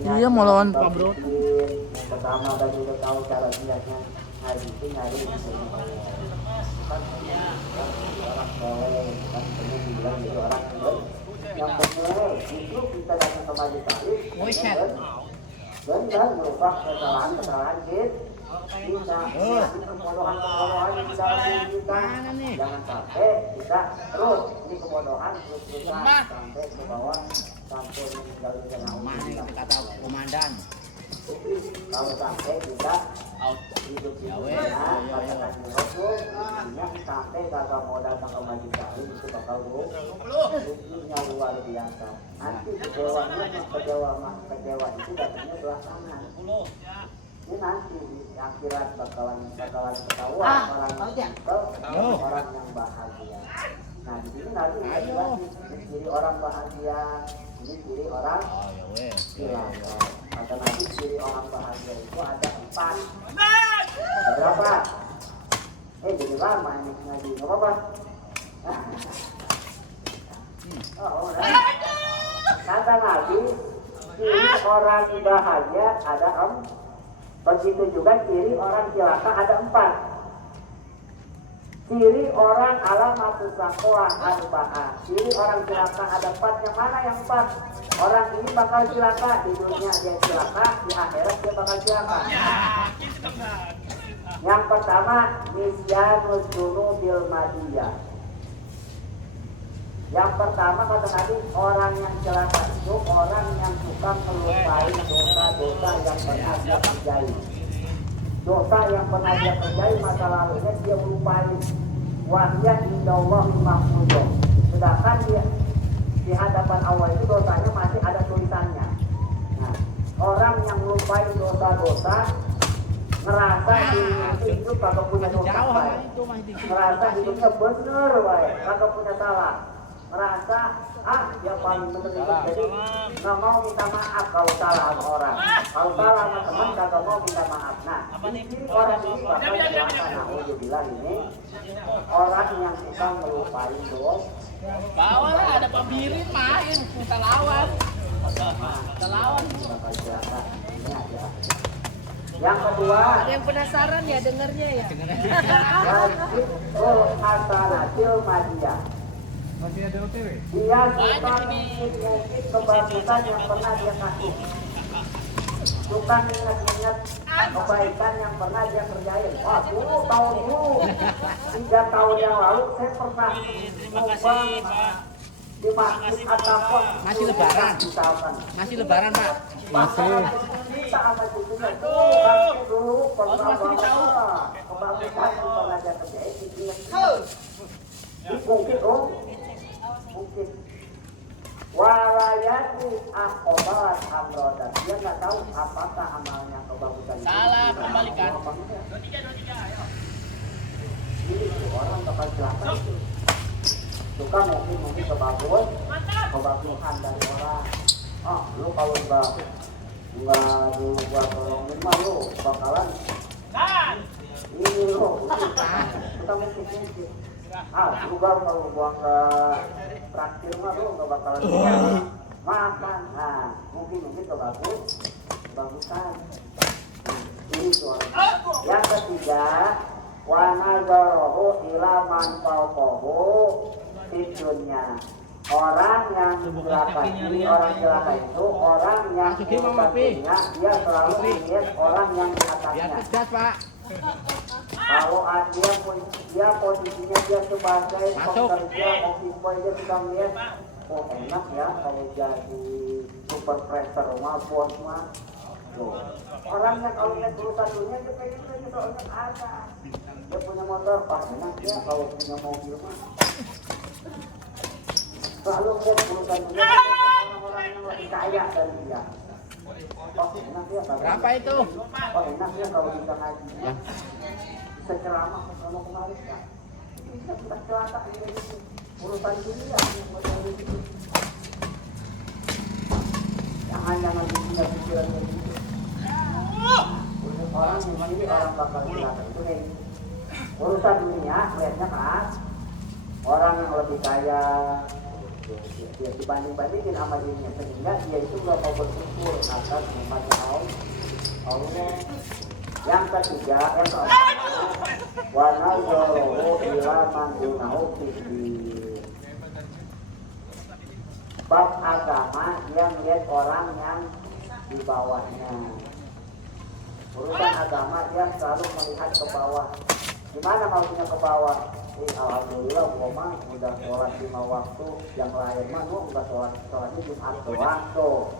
Iya mau lawan Pak Bro. Yang pertama bagi udah tahu cara niatnya ngaji itu nyari kan orang soleh kan perlu dibilang jadi orang yang benar justru kita datang ke majelis taklim benar merubah kesalahan kita kebodohan di dalam diri kita jangan sampai kita terus ini kebodohan terus sampai ke bawah sampai meninggal dunia kata komandan. kalau sampai kita hidup di dunia katakan Rasul yang sampai kagak mau datang ke majelis taklim itu bakal ruginya luar biasa nanti kecewa itu datangnya belakangan ini nanti di akhirat bakalan ketahuan orang yang bahagia. Nah di sini nanti ciri orang bahagia, ini ciri orang hilangnya. Kata Nabi ciri orang bahagia itu ada 4. Ada berapa? Jadi lama ini ngaji, nggak apa-apa. Kata Nabi ciri orang bahagia ada 4. Begitu juga ciri orang cilaka ada 4. Ciri orang alamatus saqwa arba'ah. Ciri orang cilaka ada 4. Yang mana yang 4? Orang ini bakal cilaka di dunia dia cilaka, di akhirat dia bakal cilaka. Yang pertama nisyanuz dzunubil madiyah. Yang pertama kata Nabi orang yang celaka itu orang yang suka melupai dosa-dosa yang pernah dia kerjai. Dosa yang pernah dia kerjai masa lalunya dia melupai. Wahya indallahi mahfudzuh. Sedangkan dia di hadapan Allah itu dosanya masih ada tulisannya. Nah, orang yang melupai dosa-dosa ngerasa dirinya itu kagak punya dosa baik. Ngerasa hidupnya bener baik, kagak punya salah. Merasa dia paling benar itu jadi nggak mau minta maaf kalau salah sama orang, kalau salah sama teman kagak mau minta maaf. Nah ini orang ini bakal celaka. Alhamdulillah ini orang yang suka melupai dosa. Bawalah ada pabirin main kita lawan bakal celaka. Ini aja. Yang kedua, yang penasaran ya dengernya ya. wajib hasanatil madiyah. Masih ada OTW? Dia suka mengungkit kebagusan yang pernah dia kasih. Suka ingat-ingat kebaikan yang pernah dia kerjain. Wah, tahun dulu 3 tahun yang lalu saya pernah nyumbang di Masjid At-Taqwa. Masih lebaran? Masih lebaran Pak? Masih. Kita sama cucunya itu dulu pernah kebagusan yang pernah dia kerjain. Mungkin mungkin walayati akobat amrodan dia nggak tahu apakah amalnya kebagusan salah kembalikan. Ini orang bakal celaka itu suka mungkin kebagusan dari orang. Lu kalau nggak dulu gua tolongin mah lu bakalan ini lu kita mungkin juga kalau gua nggak traktir mah lu nggak bakalan makan. Nah mungkin kebagusan ini soal. Yang ketiga wa nazarahu ila man fawqahu fid dunya. Orang yang celaka ini, orang celaka itu orang yang dunia dia selalu melihat orang yang di atasnya. Pak. Kalau dia posisinya dia sebagai pekerja office boy, dia sudah melihat oh enak ya kalau jadi supervisor mah bos mah. Orang yang kalau lihat urusan dunia dia pengen soalnya ada. Dia punya motor, enak ya kalau punya mobil mah. Selalu lihat urusan dunia orang-orang yang lebih kaya dari dia. Enak ya, berapa itu? Enak ya kalau bisa ngaji. Ceramah sama kemarin kan bisa kita celaka ini urusan dunia jangan punya pikiran begitu. Orang ini orang bakal celaka itu nih urusan dunia lihatnya kan orang yang lebih kaya Dia dibanding-bandingin sama dirinya sehingga dia itu nggak mau bersyukur atas nikmat Allah. Yang ketiga, yang keempat, wa nazaruhu ila man dunahu fiddin. Bab agama yang melihat orang yang di bawahnya. Urusan agama dia selalu melihat ke bawah. Gimana maksudnya ke bawah? Alhamdulillah gua mah udah sholat 5 waktu, yang lain mah gua udah sholatnya Jumat doang tuh.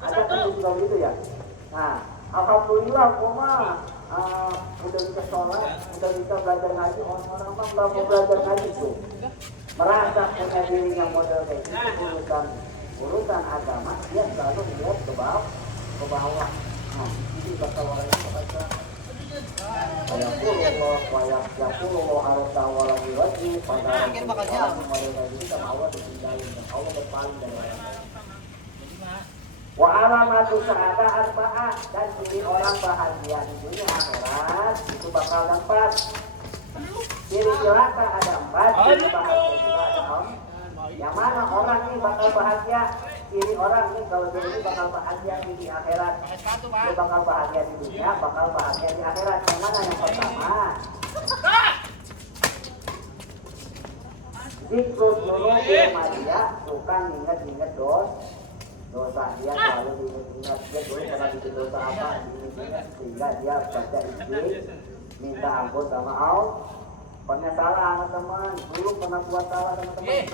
Ada kan gitu ya? Nah, alhamdulillah gua mah udah bisa sholat, udah bisa belajar ngaji. Orang-orang mah nggak mau belajar ngaji tuh. Merasa punya diri yang model kayak gitu, urusan agama dia selalu melihat ke bawah. Nah, ini bakal orang itu baca Wayaqulullah ala lagi wajib pada model kayak gitu sama Allah ditinggalin dan Allah berpaling dari orang. Wa alamatu sa'ada arba'ah, dan ciri orang bahagia di dunia akhirat itu bakal dapat. Ciri celaka ada 4, ciri bahagia juga ada 4. Yang mana orang ini bakal bahagia? Ciri orang ini kalau dia ini bakal bahagia di akhirat. Dia bakal bahagia di dunia, bakal bahagia di akhirat. Yang mana yang pertama? Zikrul dulu dia suka ingat-ingat dosa dia, selalu diingat dia dulu pernah bikin dosa apa, diingat sehingga dia baca izin minta ampun sama Allah. Pernah salah sama teman, dulu pernah buat salah sama teman,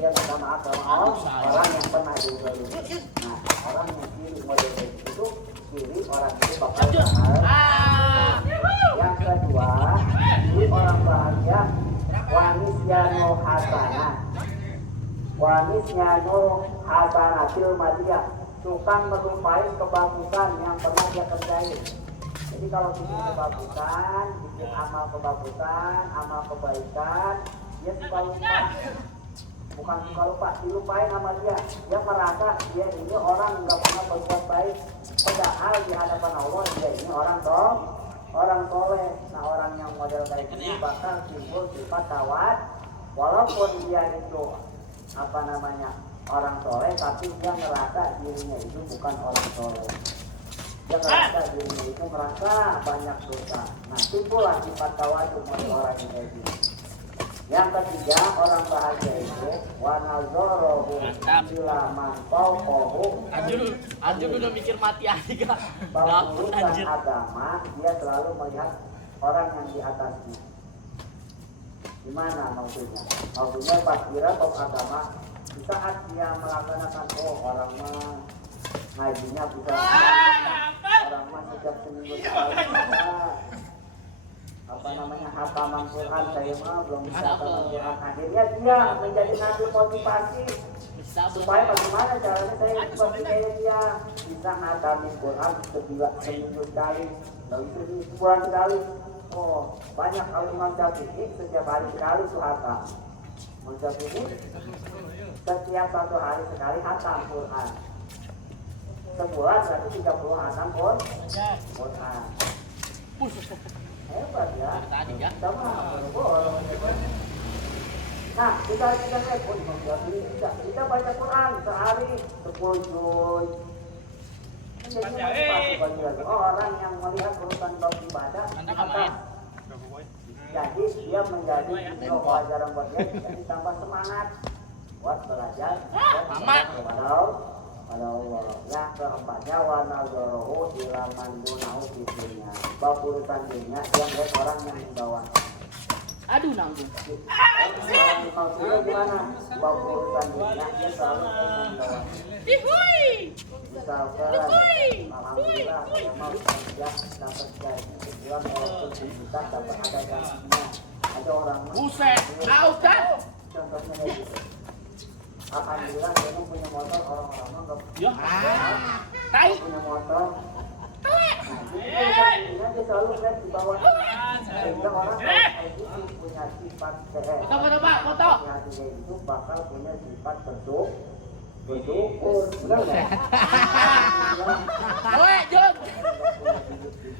dia minta maaf sama Allah. Orang yang pernah dizalimi. Nah, orang yang ciri model itu ciri orang itu bakal bahagia. Yang kedua, ciri orang bahagia wanisyanu hasanah. Wanisyanu hasanatil madiyah, tukang melupai kebagusan yang pernah dia kerjain. Jadi kalau bikin kebagusan, bikin amal kebagusan, amal kebaikan, dia suka lupa. Bukan suka lupa, dilupain sama dia. Dia merasa dia ini orang nggak pernah berbuat baik. Padahal di hadapan Allah dia ini orang soleh. Nah, orang yang model kayak gini bakal timbul sifat tawad. Walaupun dia itu orang soleh, tapi dia merasa dirinya itu bukan orang soleh. Dia merasa dirinya itu merasa banyak dosa. Nah, timbullah sifat tawadhu orang yang kayak gini. Yang ketiga, orang bahagia itu wa nazarahu ila man fawqahu. Anjir udah mikir mati aja. Urusan agama dia selalu melihat orang yang di atasnya. Gimana maksudnya? Maksudnya pas kira bab agama, di saat dia melaksanakan orang mah ngajinya bisa, orang mah setiap seminggu sekali hataman Quran, saya mah belum bisa hataman Quran. Akhirnya dia menjadi nabi motivasi supaya bagaimana caranya saya seperti kayak dia bisa hatamin Quran seminggu sekali, lalu itu sebulan sekali. Oh, banyak Imam Syafi'i setiap hari sekali itu hatam. Imam Syafi'i setiap 1 hari sekali hatam Quran. Sebulan berarti 30 hatam Quran. Hebat ya. Sama. Nah, kita lihat pun kita baca Quran sehari 10 juz. Orang yang melihat urusan bab ibadah, jadi dia menjadi pelajaran buat dia, jadi tambah semangat buat belajar. Pada Allah. Yang keempatnya wa nazaruhu ila man dunahu fi dunya. Bab urusan dunia yang lihat orang yang di bawah. Aduh nanggung. Maksudnya gimana? Bab urusan dunia dia selalu di bawah. Misalkan, alhamdulillah saya mau kerja dapat gaji sebulan walaupun kita dapat ada gajinya. Ada orang buset, out kan? Contohnya kayak gitu. Alhamdulillah saya punya motor, orang-orang nggak punya motor. Nah, dia selalu lihat di bawah. Sehingga orang itu punya sifat Foto. hatinya itu bakal punya sifat bersyukur. Benar nggak? Jun.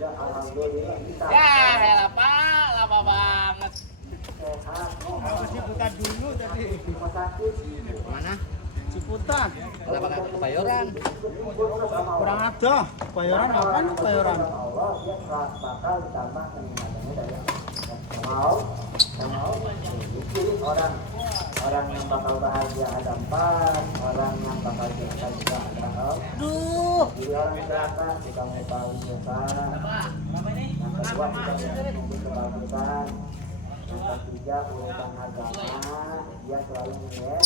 Alhamdulillah bisa. Ya, lama banget. Sehat. Harus dibuka dulu tadi. Liputan. Kenapa nggak ke Kebayoran? Kurang ada. Bayaran apa nih bayaran? Allah dia bakal ditambah keinginannya dari Allah. Mau orang yang bakal bahagia ada 4, orang yang bakal celaka juga ada 4. Jadi orang celaka kita mau tahu dosa. Yang kedua kita menunggu kebagusan. Yang ketiga urusan agama dia selalu melihat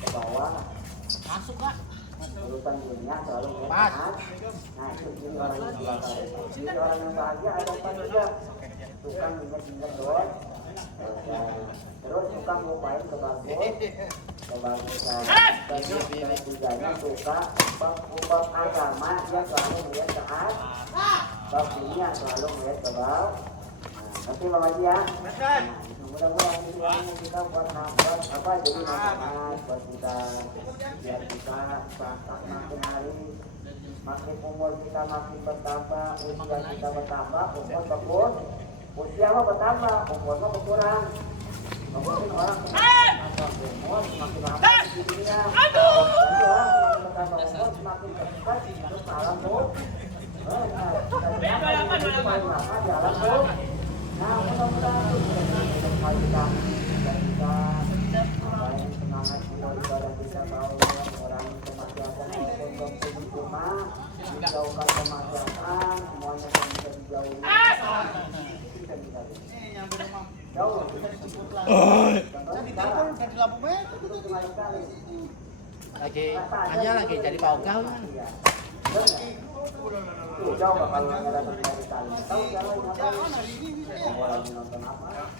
ke bawah. Masuk Kak. Urusan dunia selalu melihat. Nah itu jadi orang yang celaka. Jadi orang yang bahagia ada 4 juga. Tukang ingat-ingat doang. Terus suka ngupain kebagusan dan ketiganya suka bab agama dia selalu melihat ke atas, bab dunia selalu melihat ke bawah. Nanti Bapak Haji ya. Mudah-mudahan ini kita buat apa jadi manfaat buat kita biar kita makin hari makin umur kita makin bertambah, usia kita bertambah, umur bagus. Usia mah bertambah, umur mah berkurang. Mungkin orang umur semakin lama di dunia. Nanti orang bertambah umur semakin cepat hidup alam tuh. Paling lama di alam tuh. Nah mudah-mudahan kita bisa semangat ibadah kita tahu orang kemaksiatan maupun cuma dijauhkan kemaksiatan semuanya yang bisa dijauhi. Jauh. Lagi jadi paugau. Jauh bakal datang dari kali. Tahu jalan ngapain? Lagi nonton apa?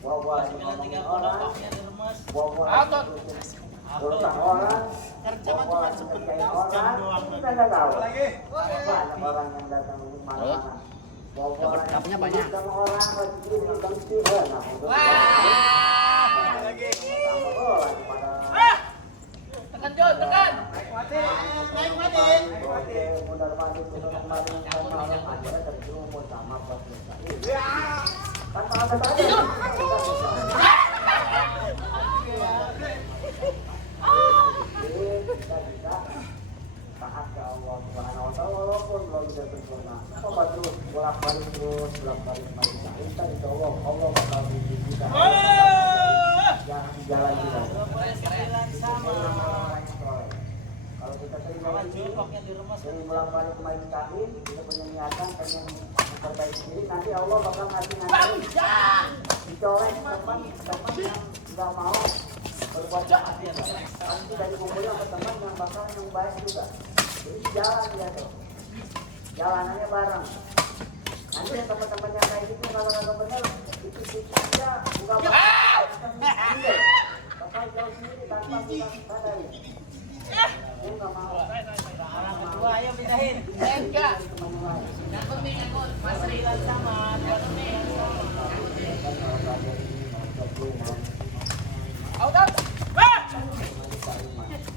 Wah ngomongin orang. Urusan orang. Kerjain orang. Kita nggak tahu. Banyak orang yang datang mana-mana. Dapatnya banyak. Sama orang Tekan Jon, tekan. naik mati. Taat ke Allah Subhanahu wa taala walaupun belum bisa sempurna. Coba terus bolak-balik kita insyaallah Allah bakal bimbing kita. Jangan di jalan kita. Kalau kita sering bolak-balik kembali kami, kita punya niatan pengen memperbaiki diri, nanti Allah bakal ngasih dicolek teman yang nggak mau berbuat jahat. Nanti dari kumpulnya sama teman yang bakal yang baik juga. Jadi jalan dia tuh, jalanannya bareng. Nanti teman-teman yang kayak gitu kalau nggak benar, itu aja buka bakal jauh sendiri tanpa kita sadari. Dia nggak mau. Orang kedua ayo pindahin. Enggak. Yang penting aku Mas Rilan sama. Yang penting Auto.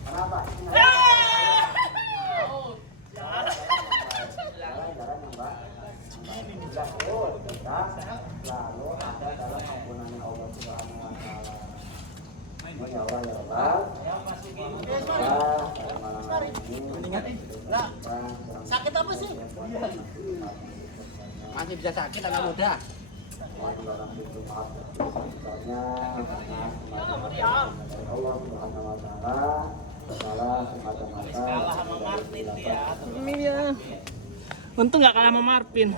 Kenapa? Lalu ada dalam ampunannya Allah Subhanahu wa taala. Ya Allah ya Allah. sakit apa sih? Masih bisa sakit anak muda. Allah Subhanahu wa taala. Kalah sama Martin dia. Ini dia. Untung nggak kalah sama Marvin.